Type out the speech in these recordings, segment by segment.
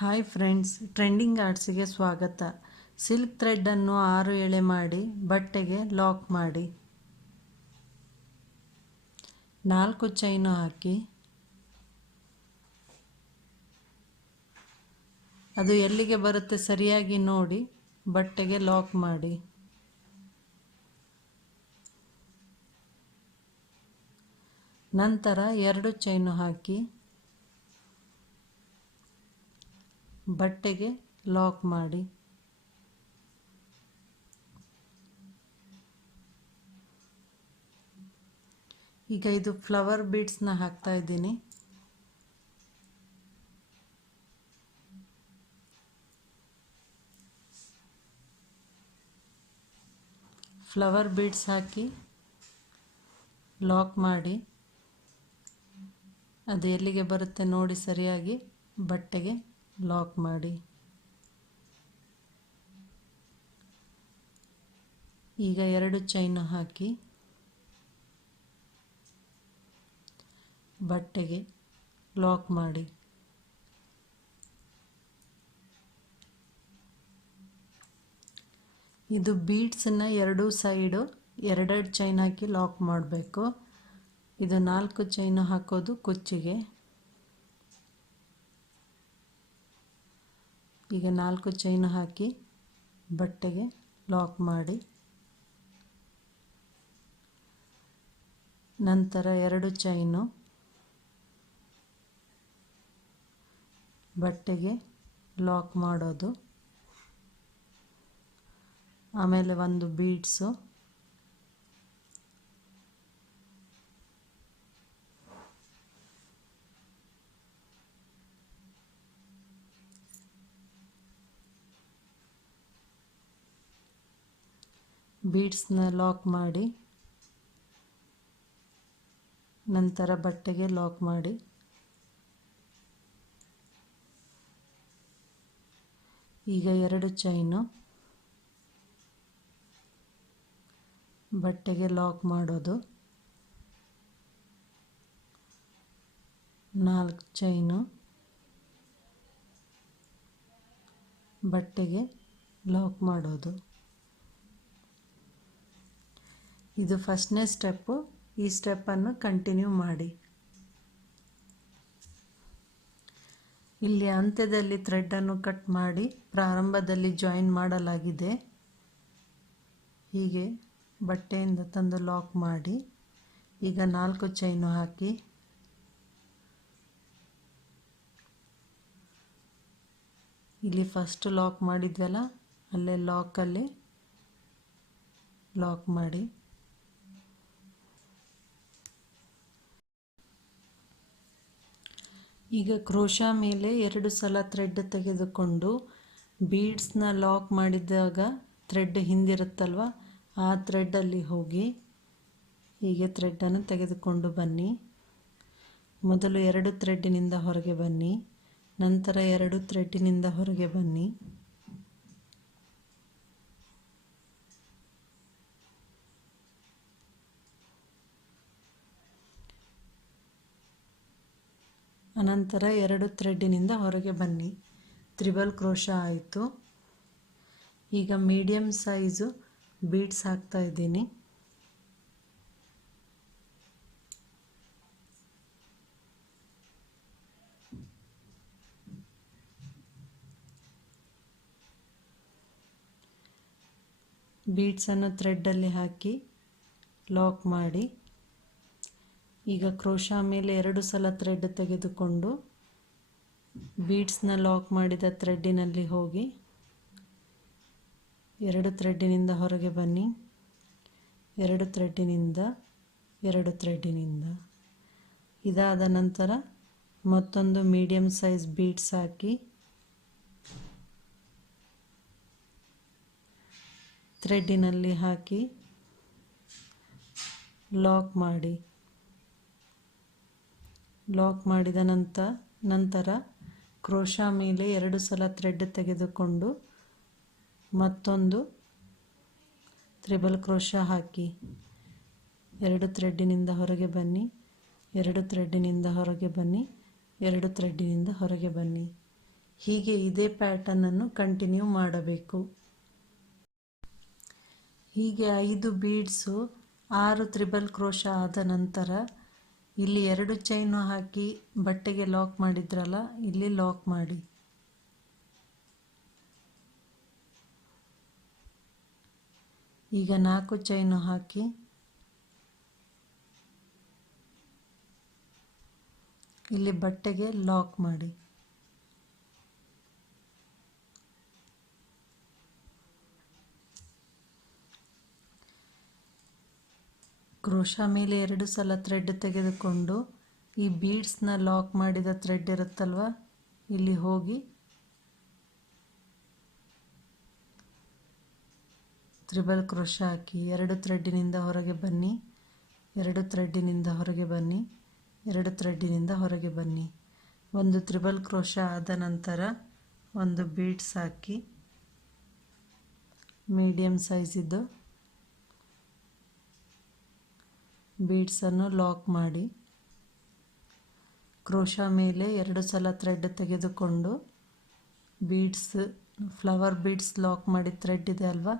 Hi friends, trending ಆರ್ಟ್ಸಿಗೆ ಸ್ವಾಗತ. Silk ಥ್ರೆಡ್ಡನ್ನು 6 ಎಳೆ ಮಾಡಿ ಬಟ್ಟೆಗೆ ಲಾಕ್ ಮಾಡಿ 4 ಚೈನು ಹಾಕಿ ಅದು ಎಲ್ಲಿಗೆ ಬರುತ್ತೆ ಸರಿಯಾಗಿ ನೋಡಿ ಬಟ್ಟೆಗೆ ಲಾಕ್ ಮಾಡಿ. ನಂತರ 2 ಚೈನು ಹಾಕಿ ಬಟ್ಟೆಗೆ ಲಾಕ್ ಮಾಡಿ. ಈಗ ಇದು ಫ್ಲವರ್ ಬೀಡ್ಸ್ನ ಹಾಕ್ತಾ ಇದ್ದೀನಿ. ಫ್ಲವರ್ ಬೀಡ್ಸ್ ಹಾಕಿ ಲಾಕ್ ಮಾಡಿ ಅದು ಎಲ್ಲಿಗೆ ಬರುತ್ತೆ ನೋಡಿ ಸರಿಯಾಗಿ ಬಟ್ಟೆಗೆ ಲಾಕ್ ಮಾಡಿ. ಈಗ 2 ಚೈನು ಹಾಕಿ ಬಟ್ಟೆಗೆ ಲಾಕ್ ಮಾಡಿ. ಇದು ಬೀಡ್ಸನ್ನು 2 ಸೈಡು 2 ಚೈನ್ ಹಾಕಿ ಲಾಕ್ ಮಾಡಬೇಕು. ಇದು 4 ಚೈನು ಹಾಕೋದು ಕುಚ್ಚಿಗೆ. ಈಗ 4 ಚೈನು ಹಾಕಿ ಬಟ್ಟೆಗೆ ಲಾಕ್ ಮಾಡಿ. ನಂತರ 2 ಚೈನು ಬಟ್ಟೆಗೆ ಲಾಕ್ ಮಾಡೋದು. ಆಮೇಲೆ ಒಂದು ಬೀಡ್ಸು, ಬೀಡ್ಸ್ನ ಲಾಕ್ ಮಾಡಿ ನಂತರ ಬಟ್ಟೆಗೆ ಲಾಕ್ ಮಾಡಿ. ಈಗ 2 ಚೈನು ಬಟ್ಟೆಗೆ ಲಾಕ್ ಮಾಡೋದು. 4 ಚೈನು ಬಟ್ಟೆಗೆ ಲಾಕ್ ಮಾಡೋದು. ಇದು ಫಸ್ಟ್ನೇ ಸ್ಟೆಪ್ಪು. ಈ ಸ್ಟೆಪ್ಪನ್ನು ಕಂಟಿನ್ಯೂ ಮಾಡಿ. ಇಲ್ಲಿ ಅಂತ್ಯದಲ್ಲಿ ಥ್ರೆಡ್ಡನ್ನು ಕಟ್ ಮಾಡಿ ಪ್ರಾರಂಭದಲ್ಲಿ ಜಾಯಿನ್ ಮಾಡಲಾಗಿದೆ. ಹೀಗೆ ಬಟ್ಟೆಯಿಂದ ತಂದು ಲಾಕ್ ಮಾಡಿ. ಈಗ 4 ಚೈನು ಹಾಕಿ ಇಲ್ಲಿ ಫಸ್ಟ್ ಲಾಕ್ ಮಾಡಿದ್ವಲ್ಲ ಅಲ್ಲೇ ಲಾಕಲ್ಲಿ ಲಾಕ್ ಮಾಡಿ. ಈಗ ಕ್ರೋಶಾ ಮೇಲೆ 2 ಸಲ ಥ್ರೆಡ್ ತೆಗೆದುಕೊಂಡು ಬೀಡ್ಸ್ನ ಲಾಕ್ ಮಾಡಿದಾಗ ಥ್ರೆಡ್ ಹಿಂದಿರುತ್ತಲ್ವ ಆ ಥ್ರೆಡ್ಡಲ್ಲಿ ಹೋಗಿ ಹೀಗೆ ಥ್ರೆಡ್ಡನ್ನು ತೆಗೆದುಕೊಂಡು ಬನ್ನಿ. ಮೊದಲು 2 ಥ್ರೆಡ್ಡಿನಿಂದ ಹೊರಗೆ ಬನ್ನಿ. ನಂತರ 2 ಥ್ರೆಡ್ಡಿನಿಂದ ಹೊರಗೆ ಬನ್ನಿ. ಅನಂತರ 2 ಥ್ರೆಡ್ಡಿನಿಂದ ಹೊರಗೆ ಬನ್ನಿ. ತ್ರಿಬಲ್ ಕ್ರೋಶಾ ಆಯಿತು. ಈಗ ಮೀಡಿಯಮ್ ಸೈಜು ಬೀಡ್ಸ್ ಹಾಕ್ತಾ ಇದ್ದೀನಿ. ಬೀಡ್ಸನ್ನು ಥ್ರೆಡ್ಡಲ್ಲಿ ಹಾಕಿ ಲಾಕ್ ಮಾಡಿ. ಈಗ ಕ್ರೋಶಾ ಮೇಲೆ 2 ಸಲ ಥ್ರೆಡ್ ತೆಗೆದುಕೊಂಡು ಬೀಡ್ಸ್ನ ಲಾಕ್ ಮಾಡಿದ ಥ್ರೆಡ್ಡಿನಲ್ಲಿ ಹೋಗಿ 2 ಥ್ರೆಡ್ಡಿನಿಂದ ಹೊರಗೆ ಬನ್ನಿ. 2 ಥ್ರೆಡ್ಡಿನಿಂದ 2 ಥ್ರೆಡ್ಡಿನಿಂದ. ಇದಾದ ನಂತರ ಮತ್ತೊಂದು ಮೀಡಿಯಮ್ ಸೈಜ್ ಬೀಡ್ಸ್ ಹಾಕಿ ಥ್ರೆಡ್ಡಿನಲ್ಲಿ ಹಾಕಿ ಲಾಕ್ ಮಾಡಿ. ಲಾಕ್ ಮಾಡಿದ ನಂತರ ಕ್ರೋಶಾ ಮೇಲೆ 2 ಸಲ ಥ್ರೆಡ್ ತೆಗೆದುಕೊಂಡು ಮತ್ತೊಂದು ತ್ರಿಬಲ್ ಕ್ರೋಶಾ ಹಾಕಿ 2 ಥ್ರೆಡ್ಡಿನಿಂದ ಹೊರಗೆ ಬನ್ನಿ. 2 ಥ್ರೆಡ್ಡಿನಿಂದ ಹೊರಗೆ ಬನ್ನಿ. 2 ಥ್ರೆಡ್ಡಿನಿಂದ ಹೊರಗೆ ಬನ್ನಿ. ಹೀಗೆ ಇದೇ ಪ್ಯಾಟರ್ನನ್ನು ಕಂಟಿನ್ಯೂ ಮಾಡಬೇಕು. ಹೀಗೆ 5 ಬೀಡ್ಸು 6 ತ್ರಿಬಲ್ ಕ್ರೋಶ ಆದ ನಂತರ ಇಲ್ಲಿ 2 ಚೈನು ಹಾಕಿ ಬಟ್ಟೆಗೆ ಲಾಕ್ ಮಾಡಿದ್ರಲ್ಲ, ಇಲ್ಲಿ ಲಾಕ್ ಮಾಡಿ. ಈಗ 4 ಚೈನು ಹಾಕಿ ಇಲ್ಲಿ ಬಟ್ಟೆಗೆ ಲಾಕ್ ಮಾಡಿ. ಕ್ರೋಶ ಮೇಲೆ 2 ಸಲ ಥ್ರೆಡ್ ತೆಗೆದುಕೊಂಡು ಈ ಬೀಡ್ಸ್ನ ಲಾಕ್ ಮಾಡಿದ ಥ್ರೆಡ್ ಇರುತ್ತಲ್ವ, ಇಲ್ಲಿ ಹೋಗಿ ತ್ರಿಬಲ್ ಕ್ರೋಶ ಹಾಕಿ 2 ಥ್ರೆಡ್ಡಿನಿಂದ ಹೊರಗೆ ಬನ್ನಿ, 2 ಥ್ರೆಡ್ಡಿನಿಂದ ಹೊರಗೆ ಬನ್ನಿ, 2 ಥ್ರೆಡ್ಡಿನಿಂದ ಹೊರಗೆ ಬನ್ನಿ. ಒಂದು ತ್ರಿಬಲ್ ಕ್ರೋಶ ಆದ ನಂತರ ಒಂದು ಬೀಡ್ಸ್ ಹಾಕಿ ಮೀಡಿಯಮ್ ಸೈಜಿದ್ದು ಬೀಡ್ಸನ್ನು ಲಾಕ್ ಮಾಡಿ. ಕ್ರೋಶ ಮೇಲೆ 2 ಸಲ ಥ್ರೆಡ್ ತೆಗೆದುಕೊಂಡು ಬೀಡ್ಸ್ ಫ್ಲವರ್ ಬೀಡ್ಸ್ ಲಾಕ್ ಮಾಡಿ ಥ್ರೆಡ್ ಇದೆ ಅಲ್ವಾ,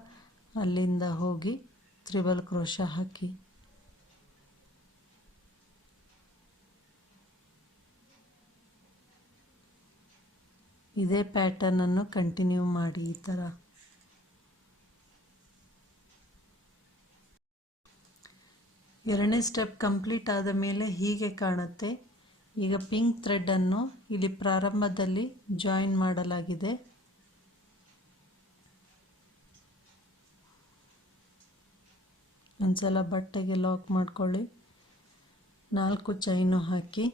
ಅಲ್ಲಿಂದ ಹೋಗಿ ತ್ರಿಬಲ್ ಕ್ರೋಶ ಹಾಕಿ. ಇದೇ ಪ್ಯಾಟರ್ನನ್ನು ಕಂಟಿನ್ಯೂ ಮಾಡಿ. ಈ ಥರ ಎರಡನೇ ಸ್ಟೆಪ್ ಕಂಪ್ಲೀಟ್ ಆದ ಮೇಲೆ ಹೀಗೆ ಕಾಣುತ್ತೆ. ಈಗ ಪಿಂಕ್ ಥ್ರೆಡನ್ನು ಇಲ್ಲಿ ಪ್ರಾರಂಭದಲ್ಲಿ ಜಾಯಿನ್ ಮಾಡಲಾಗಿದೆ. ಒಂದ್ಸಲ ಬಟ್ಟೆಗೆ ಲಾಕ್ ಮಾಡ್ಕೊಳ್ಳಿ, 4 ಚೈನು ಹಾಕಿ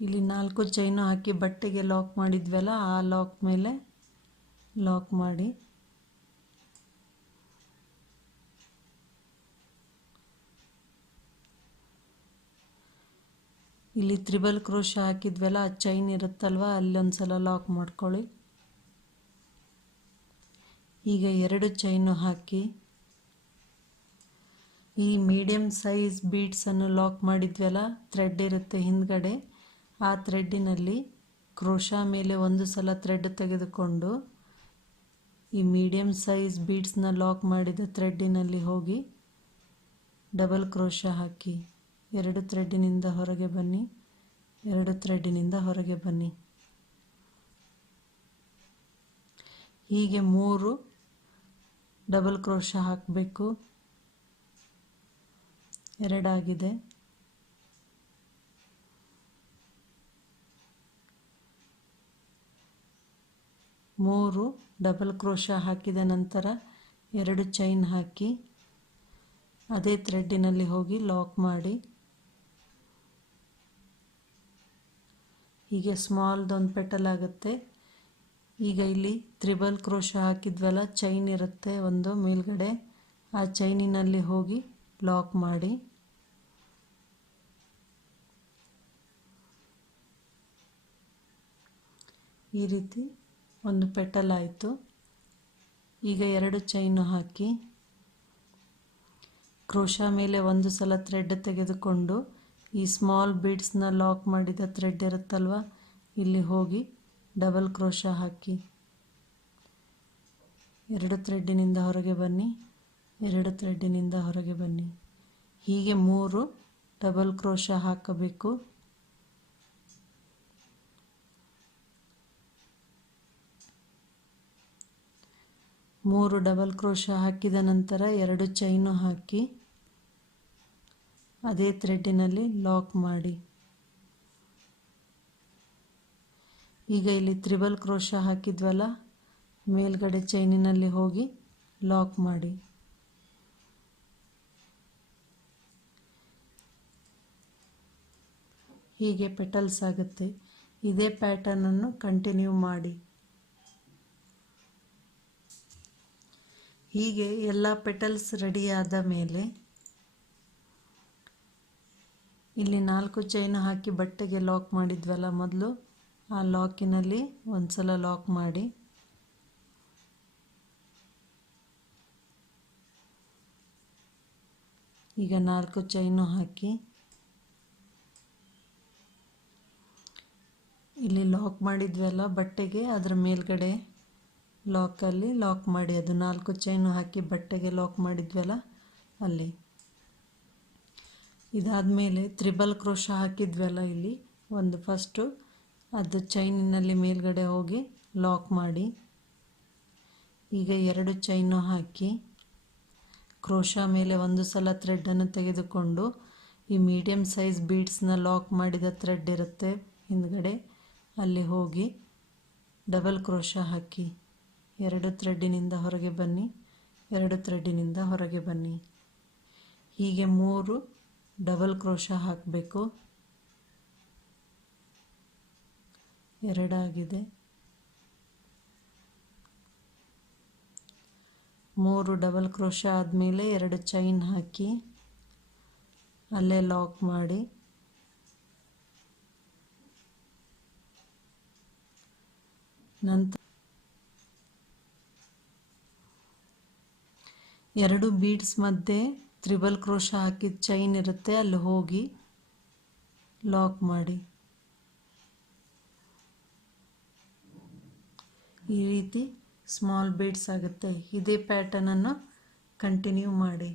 ಇಲ್ಲಿ 4 ಚೈನು ಹಾಕಿ ಬಟ್ಟೆಗೆ ಲಾಕ್ ಮಾಡಿದ್ವಲ್ಲ, ಆ ಲಾಕ್ ಮೇಲೆ ಲಾಕ್ ಮಾಡಿ. ಇಲ್ಲಿ ತ್ರಿಬಲ್ ಕ್ರೋಶ ಹಾಕಿದ್ವಲ್ಲ, ಆ ಚೈನ್ ಇರುತ್ತಲ್ವ, ಅಲ್ಲೊಂದ್ಸಲ ಲಾಕ್ ಮಾಡ್ಕೊಳ್ಳಿ. ಈಗ 2 ಚೈನು ಹಾಕಿ ಈ ಮೀಡಿಯಮ್ ಸೈಜ್ ಬೀಡ್ಸನ್ನು ಲಾಕ್ ಮಾಡಿದ್ವಲ್ಲ, ಥ್ರೆಡ್ ಇರುತ್ತೆ ಹಿಂದ್ಗಡೆ, ಆ ಥ್ರೆಡ್ಡಿನಲ್ಲಿ ಕ್ರೋಶ ಮೇಲೆ 1 ಸಲ ಥ್ರೆಡ್ ತೆಗೆದುಕೊಂಡು ಈ ಮೀಡಿಯಮ್ ಸೈಜ್ ಬೀಡ್ಸ್ನ ಲಾಕ್ ಮಾಡಿದ ಥ್ರೆಡ್ಡಿನಲ್ಲಿ ಹೋಗಿ ಡಬಲ್ ಕ್ರೋಶ ಹಾಕಿ 2 ಥ್ರೆಡ್ಡಿನಿಂದ ಹೊರಗೆ ಬನ್ನಿ, 2 ಥ್ರೆಡ್ಡಿನಿಂದ ಹೊರಗೆ ಬನ್ನಿ. ಹೀಗೆ 3 ಡಬಲ್ ಕ್ರೋಶ ಹಾಕಬೇಕು. 2 ಆಗಿದೆ. 3 ಡಬಲ್ ಕ್ರೋಶ ಹಾಕಿದ ನಂತರ 2 ಚೈನ್ ಹಾಕಿ ಅದೇ ಥ್ರೆಡ್ಡಿನಲ್ಲಿ ಹೋಗಿ ಲಾಕ್ ಮಾಡಿ. ಹೀಗೆ ಸ್ಮಾಲ್ದೊಂದು ಪೆಟಲ್ ಆಗುತ್ತೆ. ಈಗ ಇಲ್ಲಿ ತ್ರಿಬಲ್ ಕ್ರೋಶ ಹಾಕಿದ್ವಲ್ಲ, ಚೈನ್ ಇರುತ್ತೆ ಒಂದು ಮೇಲ್ಗಡೆ, ಆ ಚೈನಿನಲ್ಲಿ ಹೋಗಿ ಲಾಕ್ ಮಾಡಿ. ಈ ರೀತಿ ಒಂದು ಪೆಟಲ್ ಆಯಿತು. ಈಗ 2 ಚೈನು ಹಾಕಿ ಕ್ರೋಶ ಮೇಲೆ 1 ಸಲ ಥ್ರೆಡ್ ತೆಗೆದುಕೊಂಡು ಈ ಸ್ಮಾಲ್ ಬೀಡ್ಸ್ನ ಲಾಕ್ ಮಾಡಿದ ಥ್ರೆಡ್ ಇರುತ್ತಲ್ವ, ಇಲ್ಲಿ ಹೋಗಿ ಡಬಲ್ ಕ್ರೋಶ ಹಾಕಿ 2 ಥ್ರೆಡ್ಡಿನಿಂದ ಹೊರಗೆ ಬನ್ನಿ, 2 ಥ್ರೆಡ್ಡಿನಿಂದ ಹೊರಗೆ ಬನ್ನಿ. ಹೀಗೆ 3 ಡಬಲ್ ಕ್ರೋಶ ಹಾಕಬೇಕು. ಮೂರು ಡಬಲ್ ಕ್ರೋಶ ಹಾಕಿದ ನಂತರ 2 ಚೈನು ಹಾಕಿ ಅದೇ ಥ್ರೆಡ್ಡಿನಲ್ಲಿ ಲಾಕ್ ಮಾಡಿ. ಈಗ ಇಲ್ಲಿ ತ್ರಿಬಲ್ ಕ್ರೋಶ ಹಾಕಿದ್ವಲ್ಲ, ಮೇಲ್ಗಡೆ ಚೈನಿನಲ್ಲಿ ಹೋಗಿ ಲಾಕ್ ಮಾಡಿ. ಹೀಗೆ ಪೆಟಲ್ಸ್ ಆಗುತ್ತೆ. ಇದೇ ಪ್ಯಾಟರ್ನನ್ನು ಕಂಟಿನ್ಯೂ ಮಾಡಿ. ಹೀಗೆ ಎಲ್ಲ ಪೆಟಲ್ಸ್ ರೆಡಿ ಆದ ಮೇಲೆ ಇಲ್ಲಿ 4 ಚೈನು ಹಾಕಿ ಬಟ್ಟೆಗೆ ಲಾಕ್ ಮಾಡಿದ್ವಲ್ಲ ಮೊದಲು, ಆ ಲಾಕಿನಲ್ಲಿ ಒಂದ್ಸಲ ಲಾಕ್ ಮಾಡಿ. ಈಗ 4 ಚೈನು ಹಾಕಿ ಲಾಕ್ ಮಾಡಿದ್ವಲ್ಲ ಬಟ್ಟೆಗೆ, ಅದರ ಮೇಲ್ಗಡೆ ಲಾಕಲ್ಲಿ ಲಾಕ್ ಮಾಡಿ, ಅದು 4 ಚೈನು ಹಾಕಿ ಬಟ್ಟೆಗೆ ಲಾಕ್ ಮಾಡಿದ್ವಲ್ಲ ಅಲ್ಲಿ. ಇದಾದಮೇಲೆ ತ್ರಿಬಲ್ ಕ್ರೋಶ ಹಾಕಿದ್ವಲ್ಲ ಇಲ್ಲಿ, ಒಂದು ಫಸ್ಟು ಅದು ಚೈನಿನಲ್ಲಿ ಮೇಲ್ಗಡೆ ಹೋಗಿ ಲಾಕ್ ಮಾಡಿ, ಈಗ 2 ಚೈನು ಹಾಕಿ ಕ್ರೋಶ ಮೇಲೆ ಒಂದು ಸಲ ಥ್ರೆಡ್ಡನ್ನು ತೆಗೆದುಕೊಂಡು ಈ ಮೀಡಿಯಮ್ ಸೈಜ್ ಬೀಡ್ಸ್ನ ಲಾಕ್ ಮಾಡಿದ ಥ್ರೆಡ್ ಇರುತ್ತೆ ಹಿಂದ್ಗಡೆ, ಅಲ್ಲಿ ಹೋಗಿ ಡಬಲ್ ಕ್ರೋಶ ಹಾಕಿ 2 ಥ್ರೆಡ್ಡಿನಿಂದ ಹೊರಗೆ ಬನ್ನಿ, 2 ಥ್ರೆಡ್ಡಿನಿಂದ ಹೊರಗೆ ಬನ್ನಿ. ಹೀಗೆ 3 ಡಬಲ್ ಕ್ರೋಶ ಹಾಕಬೇಕು. 2 ಆಗಿದೆ. 3 ಡಬಲ್ ಕ್ರೋಶ ಆದಮೇಲೆ 2 ಚೈನ್ ಹಾಕಿ ಅಲ್ಲೇ ಲಾಕ್ ಮಾಡಿ, ನಂತರ 2 ಬೀಡ್ಸ್ ಮಧ್ಯೆ ತ್ರಿಬಲ್ ಕ್ರೋಶ ಹಾಕಿದ ಚೈನ್ ಇರುತ್ತೆ, ಅಲ್ಲಿ ಹೋಗಿ ಲಾಕ್ ಮಾಡಿ. ಈ ರೀತಿ ಸ್ಮಾಲ್ ಬೀಡ್ಸ್ ಆಗುತ್ತೆ. ಇದೇ ಪ್ಯಾಟರ್ನನ್ನು ಕಂಟಿನ್ಯೂ ಮಾಡಿ.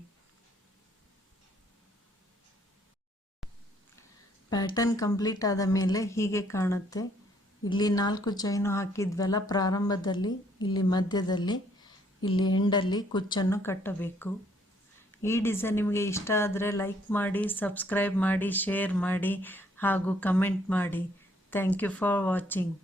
ಪ್ಯಾಟರ್ನ್ ಕಂಪ್ಲೀಟ್ ಆದ ಮೇಲೆ ಹೀಗೆ ಕಾಣುತ್ತೆ. ಇಲ್ಲಿ 4 ಚೈನು ಹಾಕಿದ್ವಲ್ಲ ಪ್ರಾರಂಭದಲ್ಲಿ, ಇಲ್ಲಿ ಮಧ್ಯದಲ್ಲಿ, ಇಲ್ಲಿ ಎಂಡಲ್ಲಿ ಕುಚ್ಚನ್ನು ಕಟ್ಟಬೇಕು. ಈ ಡಿಸೈನ್ ನಿಮಗೆ ಇಷ್ಟ ಆದರೆ ಲೈಕ್ ಮಾಡಿ, ಸಬ್ಸ್ಕ್ರೈಬ್ ಮಾಡಿ, ಶೇರ್ ಮಾಡಿ ಹಾಗೂ ಕಮೆಂಟ್ ಮಾಡಿ. Thank you for watching.